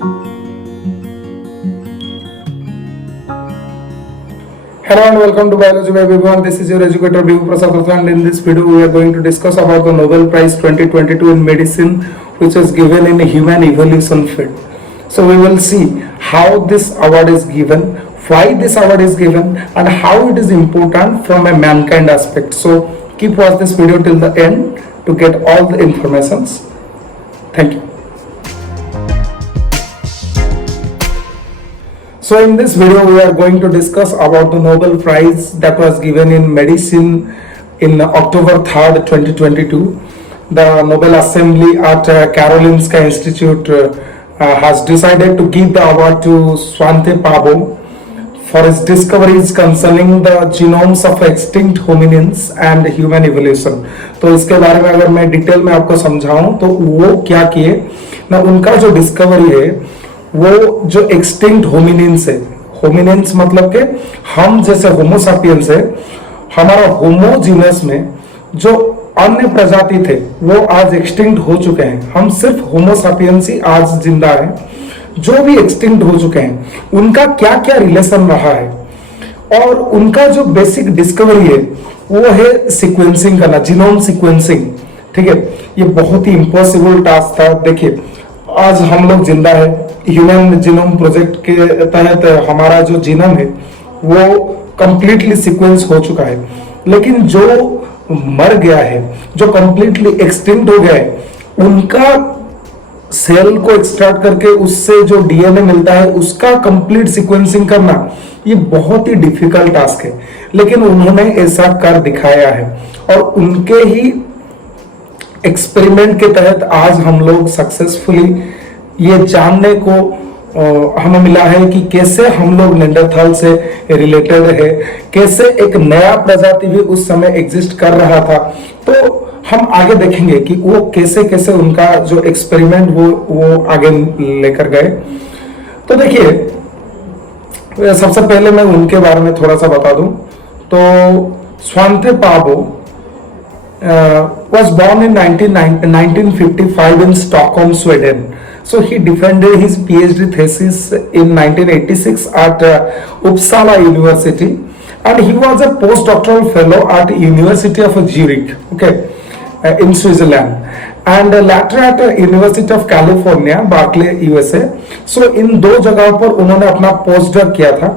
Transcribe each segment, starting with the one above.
Hello and welcome to Biology by everyone. This is your educator Bihu Prasad Rathore, and in this video we are going to discuss about the Nobel Prize 2022 in Medicine, which was given in Human Evolution field. So we will see how this award is given, why this award is given, and how it is important from a mankind aspect. So keep watch this video till the end to get all the informations. Thank you. So in this video we are going to discuss about the Nobel Prize that was given in medicine in October 3rd, 2022. The Nobel Assembly at Karolinska Institute has decided to give the award to Svante Pääbo for his discoveries concerning the genomes of extinct hominins and human evolution. तो इसके बारे में अगर मैं detail में आपको समझाऊं तो वो क्या किए ना, उनका जो डिस्कवरी है वो जो एक्सटिंक्ट होमिनिन्स है, होमिनिन्स मतलब के हम जैसे होमोसापियंस है, हमारा होमोजीनस में जो अन्य प्रजाति थे वो आज एक्सटिंक्ट हो चुके हैं। हम सिर्फ होमोसापियंस ही आज जिंदा है। जो भी एक्सटिंक्ट हो चुके हैं उनका क्या क्या रिलेशन रहा है और उनका जो बेसिक डिस्कवरी है वो है सीक्वेंसिंग करना, जीनोम सीक्वेंसिंग। ठीक है, ये बहुत ही इम्पॉसिबल टास्क था। देखिए आज हम लोग जिंदा है, ह्यूमन जीनोम प्रोजेक्ट के तहत हमारा जो जीनोम है वो कंप्लीटली सीक्वेंस हो चुका है, लेकिन जो मर गया है, जो कंप्लीटली एक्सटिंक्ट हो गया है, उनका सेल को एक्सट्रैक्ट करके उससे जो डीएनए मिलता है उसका कंप्लीट सीक्वेंसिंग करना ये बहुत ही डिफिकल्ट टास्क है, लेकिन उन्होंने ऐसा कर दिखाया है और उनके ही एक्सपेरिमेंट के तहत आज हम लोग सक्सेसफुली ये जानने को हमें मिला है कि कैसे हम लोग नेंडरथाल से रिलेटेड है, कैसे एक नया प्रजाति भी उस समय एग्जिस्ट कर रहा था। तो हम आगे देखेंगे कि वो कैसे कैसे उनका जो एक्सपेरिमेंट वो आगे लेकर गए। तो देखिए सबसे पहले मैं उनके बारे में थोड़ा सा बता दूं तो स्वांते पाबो was born in 1955 in Stockholm, Sweden. So he defended his PhD thesis in 1986 at Uppsala University, and he was a postdoctoral fellow at University of Zurich, okay, in Switzerland, and later at University of California, Berkeley, USA. So in दो जगहों पर उन्होंने अपना postdoc किया था।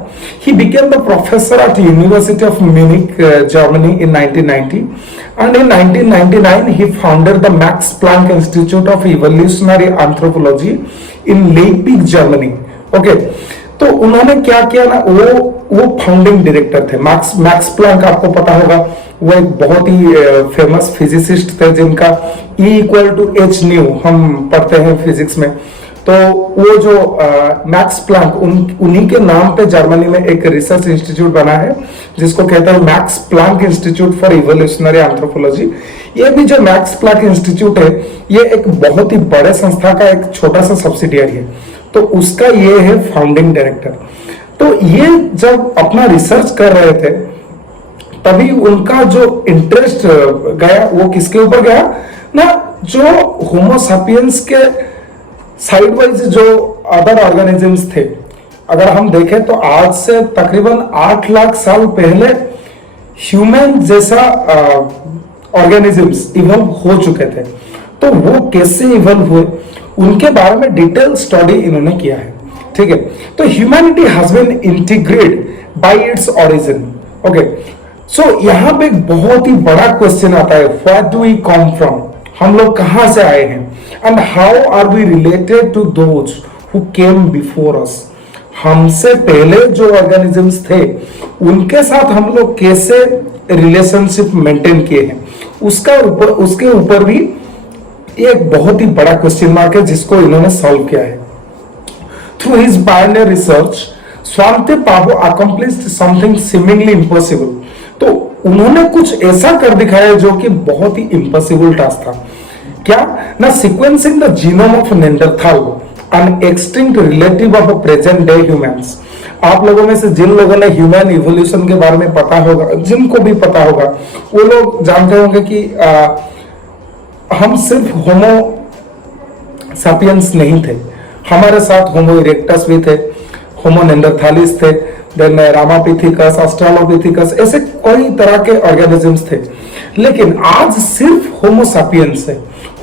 He became the professor at University of Munich, Germany in 1990, and in 1999 he founded the Max Planck Institute of Evolutionary Anthropology in Leipzig, Germany. Okay, तो उन्होंने क्या किया ना, वो फाउंडिंग डायरेक्टर थे। मैक्स प्लैंक आपको पता होगा, वो एक बहुत ही फेमस फिजिसिस्ट थे जिनका E=h न्यू हम पढ़ते हैं फिजिक्स में। तो वो जो मैक्स प्लैंक, उन्हीं के नाम पे जर्मनी में एक रिसर्च इंस्टीट्यूट बना है जिसको कहते हैं Max Planck Institute for evolutionary anthropology. ये भी जो मैक्स प्लैंक इंस्टीट्यूट है ये एक बहुत ही बड़े संस्था का एक छोटा सा सब्सिडियरी है, तो उसका ये है फाउंडिंग डायरेक्टर। तो ये जब अपना रिसर्च कर रहे थे तभी उनका जो इंटरेस्ट गया वो किसके ऊपर गया ना, जो होमोसापियंस के साइड वाइज जो अदर ऑर्गेनिजम्स थे। अगर हम देखें तो आज से तकरीबन 8 लाख साल पहले ह्यूमन जैसा ऑर्गेनिजम्स इवॉल्व हो चुके थे। तो वो कैसे इवॉल्व हुए उनके बारे में डिटेल स्टडी इन्होंने किया है। ठीक है, तो humanity has been integrated by its origin. Okay, so यहां पे एक बहुत ही बड़ा क्वेश्चन आता है, where do we come from, हम लोग कहां से आए हैं, and how are we related to those who came before us. हमसे पहले जो ऑर्गेनिजम्स थे उनके साथ हम लोग कैसे रिलेशनशिप मेंटेन किए हैं, उसके ऊपर भी एक बहुत ही बड़ा क्वेश्चन मार्क है जिसको इन्होंने सॉल्व किया है। Through his Pioneer research Svante पाबो अकम्प्लिश्ड समथिंग सीमिंगली इम्पॉसिबल। तो उन्होंने कुछ ऐसा कर दिखाया जो कि बहुत ही इम्पॉसिबल टास्क था। क्या ना, sequencing the genome of Neanderthal, an extinct relative of present day humans. आप लोगों में से जिन लोगों ने ह्यूमन इवोल्यूशन के बारे में पता होगा, जिनको भी पता होगा, वो लोग जानते होंगे कि हम सिर्फ होमो सापियंस नहीं थे, हमारे साथ होमो इरेक्टस भी थे, होमो नेंडरथालिस थे, देन रामापिथिकस, ऑस्ट्रालोपिथिकस, ऐसे कई तरह के ऑर्गेनिजम्स थे। लेकिन आज सिर्फ होमो सापियंस है,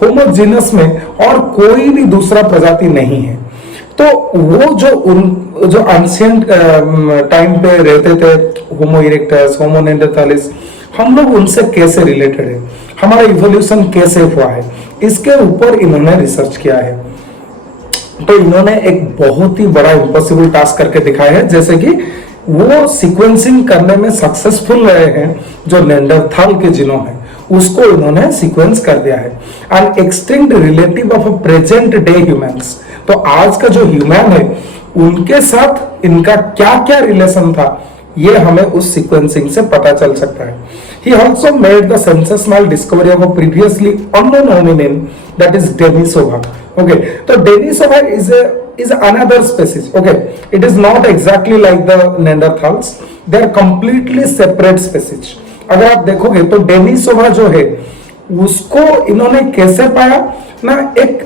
होमो जीनस में और कोई भी दूसरा प्रजाति नहीं है। तो वो जो एंशिएंट टाइम पे रहते थे, होमो इरेक्टस, होमो नेंडरथालिस, हम लोग उनसे कैसे रिलेटेड है, हमारा इवोल्यूशन कैसे हुआ है, इसके ऊपर इन्होंने रिसर्च किया है। तो इन्होंने एक बहुत ही बड़ा इम्पॉसिबल टास्क करके दिखाया है, जैसे कि वो सीक्वेंसिंग करने में सक्सेसफुल रहे हैं। जो नेंडरथाल के जीनोम है उसको इन्होंने सीक्वेंस कर दिया है, and extinct relative of present day humans. तो आज का जो ह्यूमन है उनके साथ इनका क्या क्या रिलेशन था, ये हमें उस सीक्वेंसिंग से पता चल सकता है। He also made the sensational discovery of a previously unknown hominin, that is Denisova. Okay, so Denisova is another species. Okay, it is not exactly like the Neanderthals. They are completely separate species. अगर आप देखोगे तो Denisova जो है उसको इन्होंने कैसे पाया ना, एक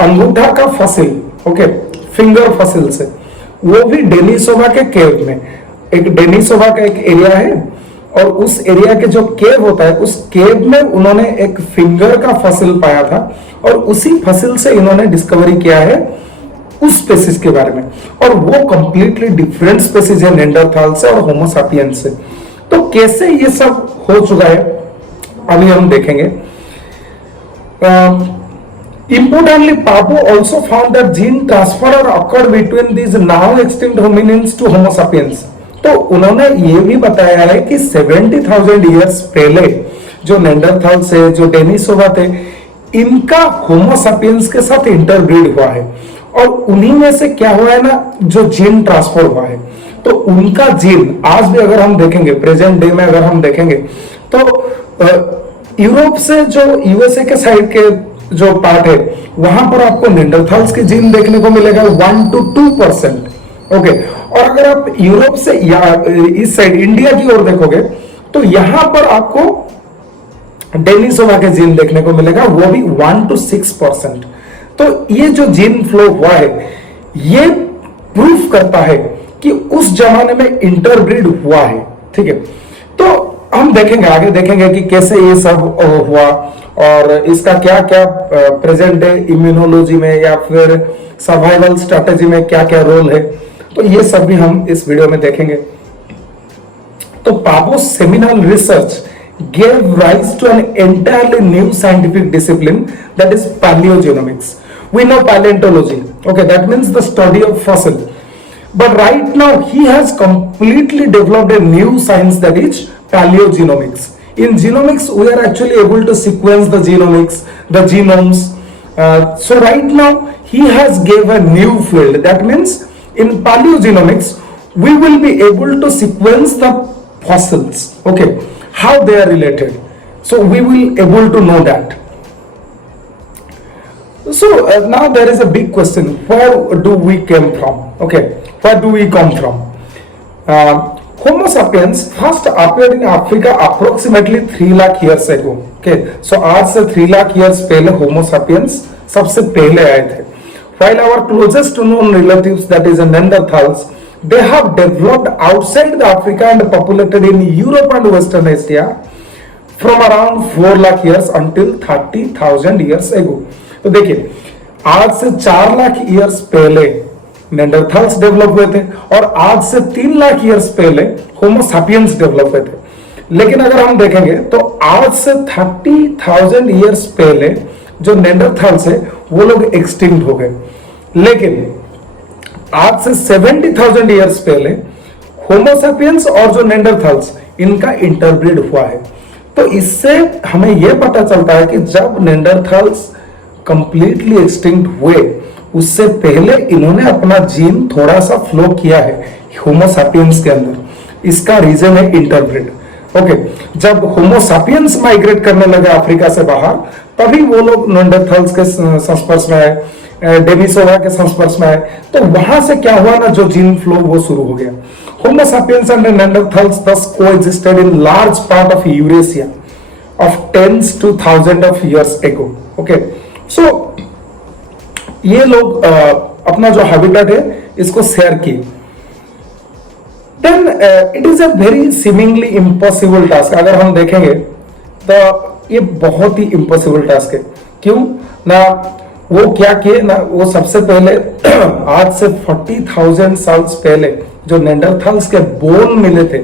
अंगूठा का फसिल, ओके, फिंगर फसिल से, वो भी डेनिसोवा के केव में। एक डेनिसोवा का एक एरिया है और उस एरिया के जो केव होता है उस केव में उन्होंने एक फिंगर का फसिल पाया था, और उसी फसिल से इन्होंने डिस्कवरी किया है उस स्पेसिस के बारे में। और वो कंप्लीटली डिफरेंट स्पेसिस है नेंडरथाल से और होमो सापियंस से। तो कैसे ये सब हो चुका है अभी हम देखेंगे। Importantly, Pablo also found that gene transfer occurred between these now extinct hominins to Homo sapiens. तो उन्होंने ये भी बताया है कि 70,000 ईयर्स पहले जो नेंडरथाल से, जो डेनिसोवा थे, इनका होमो सापियंस के साथ इंटरब्रीड हुआ है, और उन्हीं में से क्या हुआ है ना, जो जीन ट्रांसफर हुआ है। तो उनका जीन आज भी अगर हम देखेंगे, प्रेजेंट डे में अगर हम देखेंगे, तो यूरोप से जो यूएसए के साइड के जो पार्ट है वहां पर आपको नेंडरथाल्स के जीन देखने को मिलेगा 1 to 2%। ओके, और अगर आप यूरोप से या इस साइड इंडिया की ओर देखोगे तो यहां पर आपको डेनिसोवा के जीन देखने को मिलेगा, वो भी 1 to 6%। तो ये जो जीन फ्लो हुआ है ये प्रूफ करता है कि उस जमाने में इंटरब्रीड हुआ है। ठीक है, तो हम देखेंगे, आगे देखेंगे कि कैसे ये सब हुआ और इसका क्या क्या प्रेजेंट डे इम्यूनोलॉजी में या फिर सर्वाइवल स्ट्रेटेजी में क्या क्या रोल है, तो ये सब भी हम इस वीडियो में देखेंगे। तो पाबो's seminal research gave rise to an entirely new scientific discipline, that is paleogenomics. We know paleontology, okay, that means the study of fossil. But right now he has completely developed a new science, that is paleogenomics. In genomics we are actually able to sequence the genomics, the genomes. So right now he has gave a new field, that means in paleogenomics we will be able to sequence the fossils, okay, how they are related. So we will able to know that. So now there is a big question, where do we came from? Okay, where do we come from? Homo sapiens first appeared in Africa approximately 3 lakh years ago. Okay, so आज से 3 lakh years पहले Homo sapiens सबसे पहले आए थे. While our closest known relatives, that is Neanderthals, they have developed outside the Africa and populated in Europe and Western Asia from around 4 lakh years until 30,000 years ago. तो देखिए, आज से 4 lakh years पहले नेंडरथाल्स develop हुए थे और आज से 3 लाख years पहले होमो सापियंस डेवलप हुए थे। लेकिन अगर हम देखेंगे तो आज से 30,000 years पहले जो नेंडरथाल्स है वो लोग एक्सटिंक्ट हो गए, लेकिन आज से 70,000 years पहले होमो सापियंस और जो नेंडरथाल्स इनका इंटरब्रीड हुआ है। तो इससे हमें यह पता चलता है कि जब नेंडरथाल्स कंप्लीटली एक्सटिंक्ट हुए उससे पहले इन्होंने अपना जीन थोड़ा सा फ्लो किया है होमो सापियंस के अंदर। इसका रीजन है इंटरब्रीड। ओके, जब होमो सापियंस माइग्रेट करने लगे अफ्रीका से बाहर, तभी वो लोग नेंडरथाल्स के संस्पर्श में आए, डेनिसोवा के संस्पर्श में आए। तो वहां से क्या हुआ ना, जो जीन फ्लो वो शुरू हो गया। Homo sapiens and Neanderthals thus coexisted in large part of Eurasia of tens to thousands of years ago. Okay, so ये लोग अपना जो हैबिटेट है इसको शेयर किए। Then it is a very seemingly impossible task. अगर हम देखेंगे तो ये बहुत ही इम्पॉसिबल टास्क है। क्यों ना, वो क्या किए ना, वो सबसे पहले आज से 40,000 साल पहले जो नेंडरथाल्स के बोन मिले थे,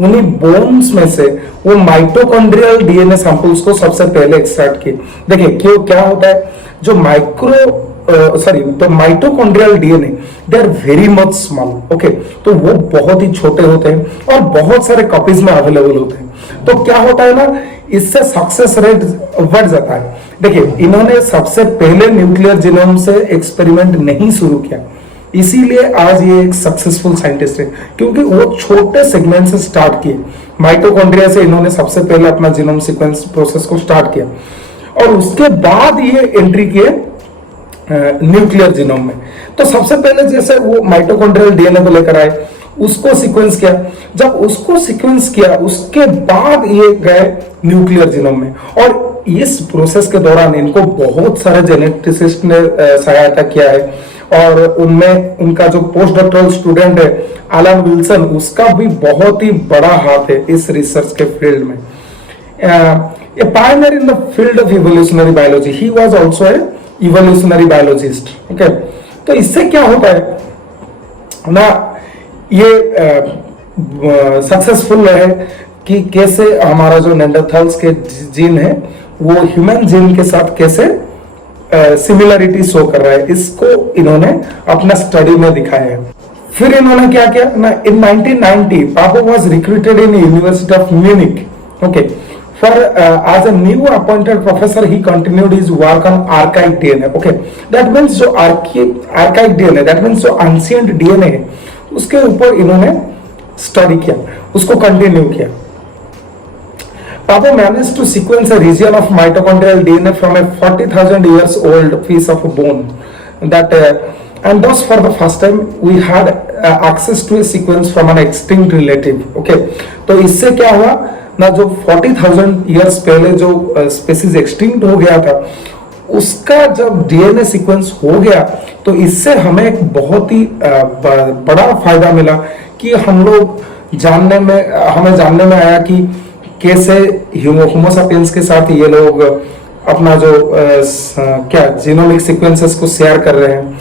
उन्हीं बोन्स में से वो माइटोकॉन्ड्रियल डीएनए सैंपल्स को सबसे पहले एक्सट्रैक्ट किए। देखिए क्यों, क्या होता है, जो तो mitochondrial DNA they are very much small, okay, तो वो बहुत ही छोटे होते हैं और बहुत सारे कॉपीज में अवेलेबल होते हैं। तो क्या होता है ना, इससे सक्सेस रेट बढ़ जाता है। देखिए इन्होंने सबसे पहले न्यूक्लियर जीनोम से एक्सपेरिमेंट नहीं शुरू किया, इसीलिए आज ये एक सक्सेसफुल साइंटिस्ट है, क्योंकि वो छोटे सेगमेंट से स्टार्ट किए। माइटोकॉन्ड्रिया से इन्होंने सबसे पहले अपना जीनोम सीक्वेंस प्रोसेस को स्टार्ट किया और उसके बाद ये एंट्री किए न्यूक्लियर जीनोम में। तो सबसे पहले जैसे वो माइटोकॉन्ड्रियल डीएनए को लेकर आए, उसको सीक्वेंस किया। जब उसको सीक्वेंस किया उसके बाद ये गए न्यूक्लियर जीनोम में, और इस प्रोसेस के दौरान इनको बहुत सारे जेनेटिसिस्ट ने सहायता किया है, और उनमें उनका जो पोस्ट डॉक्टरल स्टूडेंट है एलन विल्सन, उसका भी बहुत ही बड़ा हाथ है इस रिसर्च के फील्ड में। A pioneer in the field of evolutionary biology, he was also a evolutionary biologist, okay. तो इससे क्या होता है ना, ये सक्सेसफुल है कि कैसे हमारा जो नेंडरथाल्स के जीन है वो ह्यूमन जीन के साथ कैसे सिमिलरिटी शो कर रहा है, इसको इन्होंने अपना स्टडी में दिखाया है। फिर इन्होंने क्या किया ना, in 1990 Paabo was recruited in university of Munich, okay, for as a new appointed professor he continued his work on archaic DNA, okay, that means जो archaic DNA, that means जो ancient DNA है उसके ऊपर इन्होंने study किया, उसको continue किया। Papa managed to sequence a region of mitochondrial DNA from a 40,000 years old piece of bone that and thus for the first time we had access to a sequence from an extinct relative, okay। तो इससे क्या हुआ ना, जो 40,000 years पहले जो species extinct हो गया था उसका जब डीएनए सीक्वेंस हो गया, तो इससे हमें एक बहुत ही बड़ा फायदा मिला कि हमें जानने में आया कि कैसे होमो सैपियंस के साथ ये लोग अपना जो क्या जीनोमिक सीक्वेंसेस को शेयर कर रहे हैं।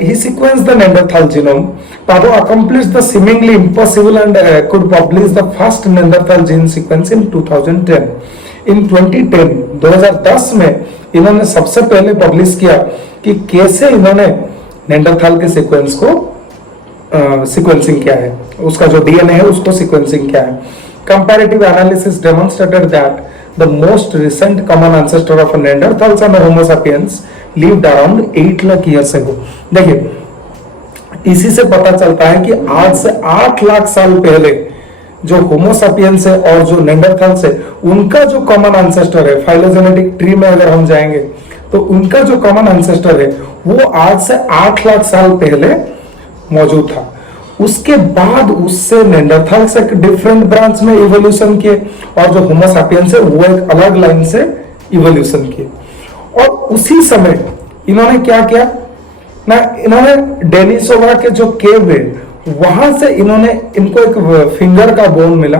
He sequenced the Neanderthal genome. Pavo accomplished the seemingly impossible and could publish the first Neanderthal gene sequence in 2010. In 2010 में इन्होंने सबसे पहले पब्लिश किया कि कैसे इन्होंने नेंडरथाल के सीक्वेंस को सीक्वेंसिंग किया है, उसका जो डीएनए है उसको सीक्वेंसिंग किया है। Comparative analysis demonstrated that the most recent common ancestor of Neanderthals and Homo sapiens lived around 8 lakh years ago। देखिए इसी से पता चलता है कि आज से 8 लाख साल पहले जो होमो सापियंस है और जो नेंडरथाल्स है उनका जो कॉमन एंसेस्टर है, फाइलोजेनेटिक ट्री में अगर हम जाएंगे तो उनका जो कॉमन एंसेस्टर है वो आज से 8 लाख साल पहले मौजूद था। उसके बाद उससे नेंडरथाल्स एक डिफरेंट ब्रांच में इवोल्यूशन किए और जो होमो सैपियंस है वो एक अलग लाइन से इवोल्यूशन किए। और उसी समय इन्होंने क्या किया ना, इन्होंने डेनिसोवा के जो केव है वहां से इनको एक फिंगर का बोन मिला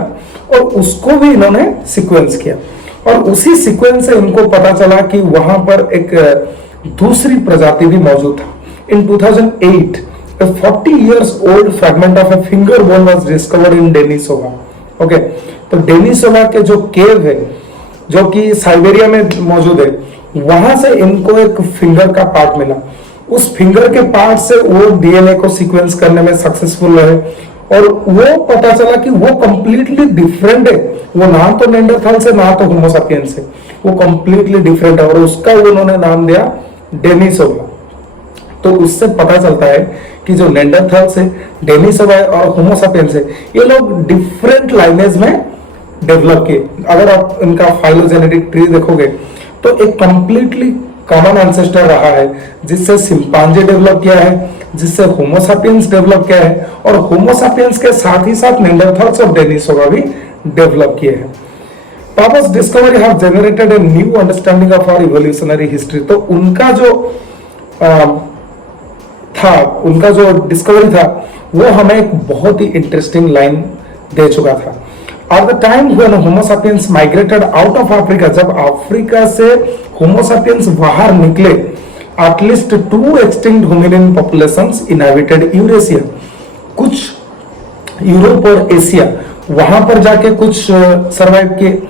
और उसको भी इन्होंने सीक्वेंस किया, और उसी सीक्वेंस से इनको पता चला कि वहां पर एक दूसरी प्रजाति भी मौजूद था। इन 2008 a 40 years old fragment of a finger bone was discovered in Denisova, okay। तो डेनिसोवा के जो केव है जो कि साइबेरिया में मौजूद है, वहां से इनको एक फिंगर का पार्ट मिला। उस फिंगर के पार्ट से वो डीएनए को सीक्वेंस करने में सक्सेसफुल रहे और वो पता चला कि वो कंप्लीटली डिफरेंट है, वो ना तो नेंडरथाल से ना तो होमो सैपियंस से, वो कंप्लीटली डिफरेंट है और उसका उन्होंने नाम दिया डेनिसोवा। तो उससे पता चलता है कि जो नेंडरथाल्स है, डेनिसोवा और होमो सैपियंस है, ये लोग डिफरेंट लाइनेज में डेवलप किए। अगर आप इनका फाइलोजेनेटिक ट्री देखोगे तो एक कंप्लीटली कॉमन एंसेस्टर रहा है, जिससे सिंपांजी डेवलप किया है, जिससे होमो सैपियंस डेवलप किया है, और होमो सैपियंस के साथ ही साथ नेंडरथाल्स और डेनिसोवा भी डेवलप किए हैं। पापा's discovery have generated a new understanding of our evolutionary history। तो उनका जो था, उनका जो डिस्कवरी था, वो हमें एक बहुत ही इंटरेस्टिंग लाइन दे चुका था। At the time when Homo sapiens migrated out of Africa, जब अफ्रीका से Homo sapiens बाहर निकले, at least 2 extinct hominin populations inhabited Eurasia, कुछ यूरोप और एशिया वहां पर जाके कुछ सरवाइव किए,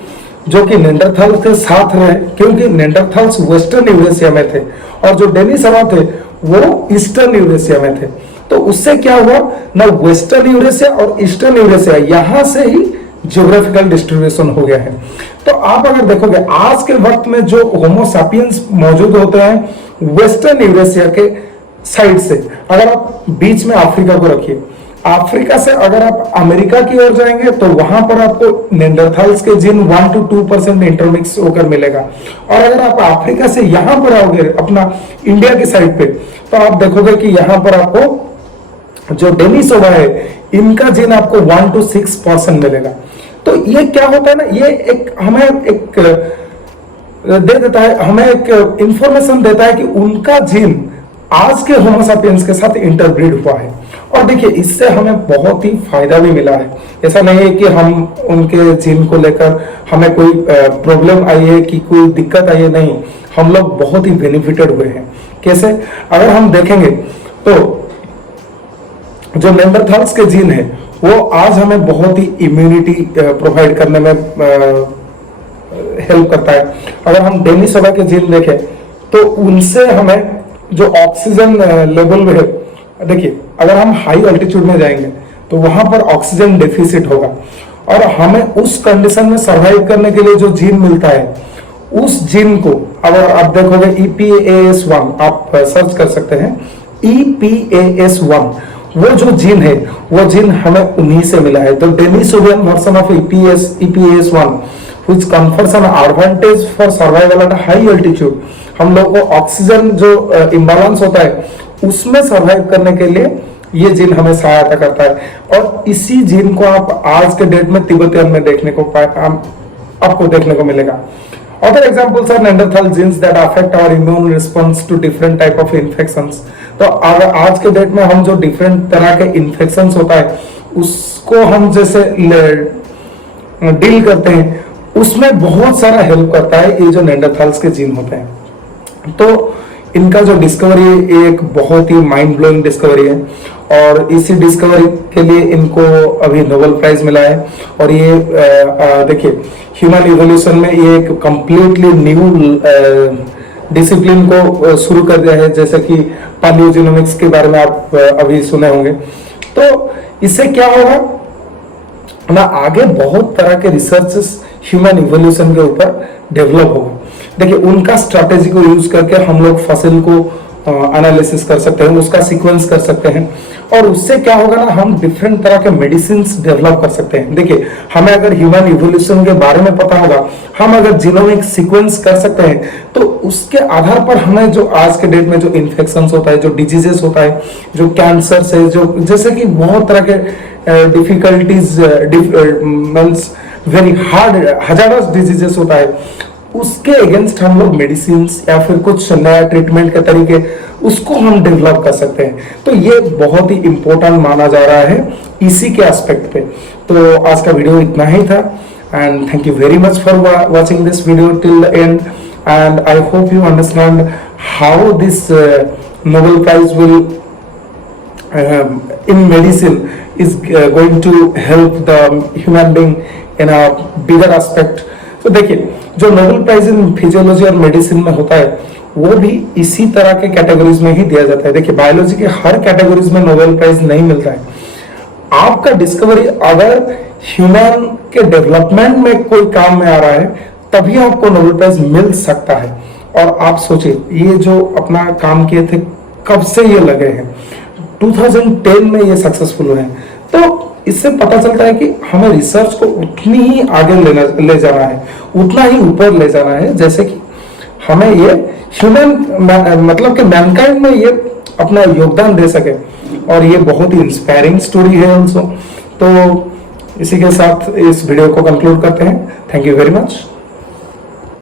जो कि नेंडरथाल के साथ रहे, क्योंकि नेंडरथाल्स वेस्टर्न यूरेशिया में थे और जो डेनिसोवा थे वो ईस्टर्न यूरेशिया में थे। तो उससे क्या हुआ ना, वेस्टर्न यूरेशिया और ईस्टर्न यूरेशिया यहां से ही ज्योग्राफिकल डिस्ट्रीब्यूशन हो गया है। तो आप अगर देखोगे आज के वक्त में जो होमो सापियंस मौजूद होते हैं वेस्टर्न यूरेशिया के साइड से, अगर आप बीच में अफ्रीका को रखिए, अफ्रीका से अगर आप अमेरिका की ओर जाएंगे तो वहां पर आपको नेंडरथाल्स के जीन 1 to 2% इंटरमिक्स होकर मिलेगा। और अगर आप अफ्रीका से यहां पर आओगे अपना इंडिया की साइड पे, तो आप देखोगे कि यहां पर आपको जो डेनिसोवा है इनका जीन आपको 1 to 6% मिलेगा। तो ये क्या होता है ना, ये एक हमें एक दे देता है, हमें एक इंफॉर्मेशन देता है कि उनका जीन आज के होमो सापियंस के साथ इंटरब्रीड हुआ है। और देखिए इससे हमें बहुत ही फायदा भी मिला है। ऐसा नहीं है कि हम उनके जीन को लेकर हमें कोई प्रॉब्लम आई है, कि कोई दिक्कत आई है, नहीं, हम लोग बहुत ही बेनिफिटेड हुए हैं। कैसे, अगर हम देखेंगे तो जो नेंडरथाल्स के जीन है वो आज हमें बहुत ही इम्यूनिटी प्रोवाइड करने में हेल्प करता है। अगर हम डेनिसोवा के जीन देखें तो उनसे हमें जो ऑक्सीजन लेवल में है, देखिए अगर हम हाई अल्टीट्यूड में जाएंगे तो वहां पर ऑक्सीजन डेफिसिट होगा और हमें उस कंडीशन में सरवाइव करने के लिए जो जीन मिलता है, उस जीन को अगर आप देखोगे EPAS1 आप सर्च कर सकते हैं, EPAS1 वो जो जीन है वो जीन हमें उन्हीं से मिला है। तो Denisovan version of EPAS1 which confers an advantage for survival at high altitude, हम लोग को ऑक्सीजन जो इम्बैलेंस होता है उसमें सरवाइव करने के लिए ये जीन हमें सहायता करता है। और इसी जीन को आप आज के डेट में तिब्बतियन में देखने को आपको देखने को मिलेगा। Other examples are Neanderthal genes that affect our immune response to different type of infections। तो आज के डेट में हम जो डिफरेंट तरह के इन्फेक्शंस होता है उसको हम जैसे डील करते हैं, उसमें बहुत सारा हेल्प करता है ये जो नेंडरथाल्स के जीन होते हैं। तो इनका जो डिस्कवरी एक बहुत ही माइंड ब्लोइंग डिस्कवरी है और इसी डिस्कवरी के लिए इनको अभी नोबेल प्राइज मिला है। और ये देखिए ह्यूमन इवोल्यूशन में ये एक कंप्लीटली न्यू डिसिप्लिन को शुरू कर दिया है, जैसे कि पैलियोजेनोमिक्स के बारे में आप अभी सुने होंगे। तो इससे क्या होगा ना, आगे बहुत तरह के रिसर्चेस ह्यूमन इवोल्यूशन के ऊपर डेवलप होगा। देखिए उनका स्ट्रैटेजी को यूज करके हम लोग फसल को एनालिसिस कर सकते हैं, उसका सीक्वेंस कर सकते हैं और उससे क्या होगा ना, हम डिफरेंट तरह के मेडिसिन डेवलप कर सकते हैं। देखिए हमें अगर ह्यूमन इवोल्यूशन के बारे में पता होगा, हम अगर जीनोमिक सीक्वेंस कर सकते हैं, तो उसके आधार पर हमें जो आज के डेट में जो इन्फेक्शन होता है, जो डिजीजेस होता है, जो कैंसर से जो जैसे कि बहुत तरह के difficulties means very hard hazardous diseases होता है, उसके अगेंस्ट हम लोग मेडिसिन या फिर कुछ नया ट्रीटमेंट के तरीके उसको हम डेवलप कर सकते हैं। तो ये बहुत ही इंपॉर्टेंट माना जा रहा है इसी के एस्पेक्ट पे। तो आज का वीडियो इतना ही था and thank you very much for watching this video till the end and I hope you understand how this Nobel prize will in medicine is going to help the human being in a bigger aspect। तो देखिए जो Nobel prize in physiology और medicine में होता है वो भी इसी तरह के कैटेगरीज में ही दिया जाता है। देखिए बायोलॉजी के हर कैटेगरीज में नोबेल प्राइज नहीं मिलता है। आपका डिस्कवरी अगर ह्यूमन के डेवलपमेंट में कोई काम में आ रहा है तभी आपको नोबेल प्राइज मिल सकता है। और आप सोचिए ये जो अपना काम किए थे कब से ये लगे हैं, 2010 में ये सक्सेसफुल हुए हैं। तो इससे पता चलता है कि हमें रिसर्च को उतनी ही आगे ले जाना है, उतना ही ऊपर ले जाना है, जैसे कि हमें ये ह्यूमन मतलब कि मैनकाइंड में ये अपना योगदान दे सके। और ये बहुत ही इंस्पायरिंग स्टोरी है ऑल्सो। तो इसी के साथ इस वीडियो को कंक्लूड करते हैं। Thank you very much.